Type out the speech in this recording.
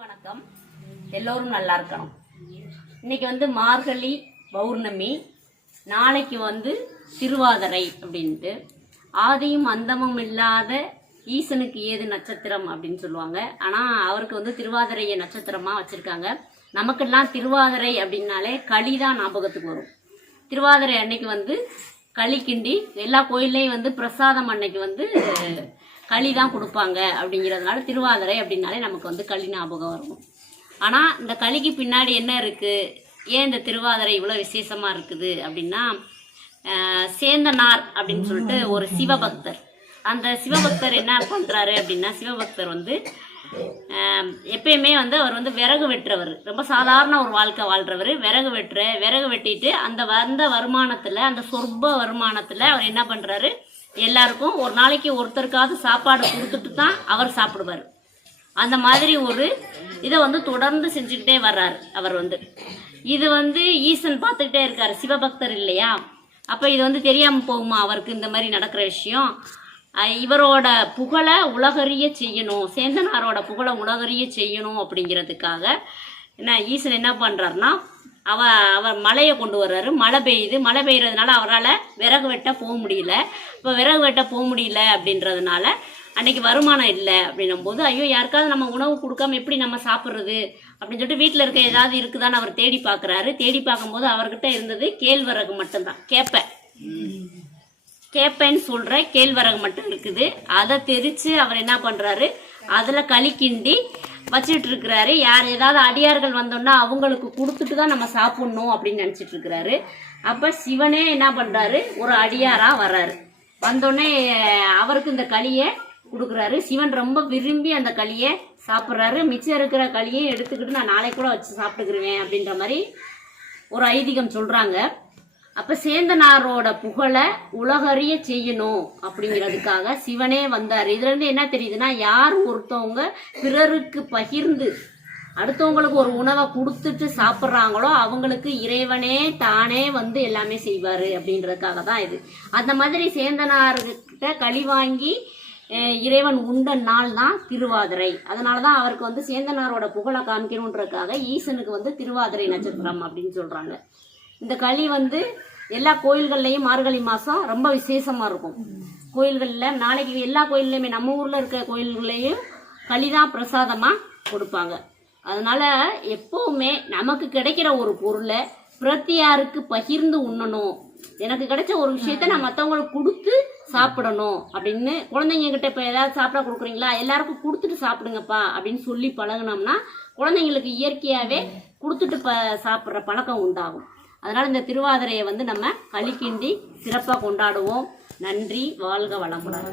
வணக்கம். எல்லோரும் நல்லா இருக்கணும். இன்னைக்கு வந்து மார்கழி பௌர்ணமி. நாளைக்கு வந்து திருவாதிரை அப்படின்ட்டு. ஆதியும் அந்தமும் இல்லாத ஈசனுக்கு ஏது நட்சத்திரம் அப்படின்னு சொல்லுவாங்க. ஆனால் அவருக்கு வந்து திருவாதிரைய நட்சத்திரமாக வச்சுருக்காங்க. நமக்கெல்லாம் திருவாதிரை அப்படின்னாலே களி தான் ஞாபகத்துக்கு வரும். திருவாதிரை அன்னைக்கு வந்து களி கிண்டி எல்லா கோயில்லையும் வந்து பிரசாதம் அன்னைக்கு வந்து களி தான் கொடுப்பாங்க அப்படிங்கிறதுனால திருவாதிரை அப்படின்னாலே நமக்கு வந்து களி ஞாபகம் வரும். ஆனால் இந்த களிக்கு பின்னாடி என்ன இருக்குது ஏன் இந்த திருவாதிரை இவ்வளோ விசேஷமாக இருக்குது அப்படின்னா சேந்தனார் அப்படின்னு சொல்லிட்டு ஒரு சிவபக்தர். அந்த சிவபக்தர் என்ன பண்ணுறாரு அப்படின்னா சிவபக்தர் வந்து எப்பயுமே வந்து அவர் வந்து விறகு வெட்டுறவர். ரொம்ப சாதாரண ஒரு வாழ்க்கை வாழ்றவர். விறகு வெட்டுற விறகு வெட்டிட்டு அந்த வந்த வருமானத்தில் அந்த சொற்ப வருமானத்தில் அவர் என்ன பண்ணுறாரு எல்லாருக்கும் ஒரு நாளைக்கு ஒருத்தருக்காவது சாப்பாடு கொடுத்துட்டு தான் அவர் சாப்பிடுவார். அந்த மாதிரி ஒரு இதை வந்து தொடர்ந்து செஞ்சுக்கிட்டே வர்றாரு அவர் வந்து. இது வந்து ஈசன் பார்த்துக்கிட்டே இருக்காரு சிவபக்தர் இல்லையா? அப்போ இது வந்து தெரியாமல் போகுமா அவருக்கு இந்த மாதிரி நடக்கிற விஷயம்? இவரோட புகழை உலகறிய செய்யணும் சேந்தனாரோட புகழை உலகறிய செய்யணும் அப்படிங்கிறதுக்காக என்ன ஈசன் என்ன பண்ணுறாருன்னா அவ அவர் மழையை கொண்டு வர்றாரு. மழை பெய்யுது. மழை பெய்யறதுனால அவரால் விறகு வெட்ட போக முடியல. இப்போ விறகு வெட்ட போக முடியல அப்படின்றதுனால அன்னைக்கு வருமானம் இல்லை அப்படின்னும் போது ஐயோ யாருக்காவது நம்ம உணவு கொடுக்காம எப்படி நம்ம சாப்பிட்றது? அப்படின்னு சொல்லிட்டு வீட்டில் இருக்க ஏதாவது இருக்குதான்னு அவர் தேடி பார்க்குறாரு தேடி பார்க்கும்போது அவர்கிட்ட இருந்தது கேழ்வரகு மட்டும்தான். கேப்பை. கேப்பைன்னு சொல்கிற கேழ்வரகு மட்டும் இருக்குது. அதை தெரித்து அவர் என்ன பண்ணுறாரு அதில் களி கிண்டி வச்சுட்டு இருக்கிறாரு யார் ஏதாவது அடியார்கள் வந்தோன்னா அவங்களுக்கு கொடுத்துட்டு தான் நம்ம சாப்பிட்ணும் அப்படின்னு நினச்சிட்டு இருக்கிறாரு அப்போ சிவனே என்ன பண்ணுறாரு ஒரு அடியாராக வர்றாரு. வந்தோடனே அவருக்கு இந்த களியை கொடுக்குறாரு. சிவன் ரொம்ப விரும்பி அந்த களியை சாப்பிட்றாரு. மிச்சம் இருக்கிற களியை எடுத்துக்கிட்டு நான் நாளைக்கு கூட வச்சு சாப்பிட்டுக்கிருவேன் அப்படின்ற மாதிரி ஒரு ஐதீகம் சொல்கிறாங்க அப்ப சேந்தனாரோட புகழை உலகறிய செய்யணும் அப்படிங்கிறதுக்காக சிவனே வந்தார். இதுல இருந்து என்ன தெரியுதுன்னா யார் ஒருத்தவங்க பிறருக்கு பகிர்ந்து அடுத்தவங்களுக்கு ஒரு உணவை கொடுத்துட்டு சாப்பிட்றாங்களோ அவங்களுக்கு இறைவனே தானே வந்து எல்லாமே செய்வாரு அப்படின்றதுக்காக தான் இது. அந்த மாதிரி சேந்தனார்கிட்ட களி வாங்கி இறைவன் உண்ட நாள் தான் திருவாதிரை. அதனால தான் அவருக்கு வந்து சேந்தனாரோட புகழை காமிக்கணுன்றதுக்காக ஈசனுக்கு வந்து திருவாதிரை நட்சத்திரம் அப்படின்னு சொல்றாங்க. இந்த களி வந்து எல்லா கோயில்கள்லையும் மார்கழி மாதம் ரொம்ப விசேஷமாக இருக்கும். கோயில்களில் நாளைக்கு எல்லா கோயில்லையுமே நம்ம ஊரில் இருக்கிற கோயில்கள்லையும் களி தான் பிரசாதமாக கொடுப்பாங்க. அதனால் எப்போவுமே நமக்கு கிடைக்கிற ஒரு பொருளை பிரத்தியாருக்கு பகிர்ந்து உண்ணணும். எனக்கு கிடைச்ச ஒரு விஷயத்த நான் மற்றவங்களுக்கு கொடுத்து சாப்பிடணும் அப்படின்னு குழந்தைங்க கிட்ட இப்போ ஏதாவது சாப்பிட கொடுக்குறீங்களா? எல்லாருக்கும் கொடுத்துட்டு சாப்பிடுங்கப்பா அப்படின்னு சொல்லி பழகுனோம்னா குழந்தைங்களுக்கு இயற்கையாகவே கொடுத்துட்டு ப சாப்பிட்ற பழக்கம் உண்டாகும். அதனால் இந்த திருவாதிரையை வந்து நம்ம களி கிண்டி சிறப்பாக கொண்டாடுவோம். நன்றி வாழ்க வளமுடன்.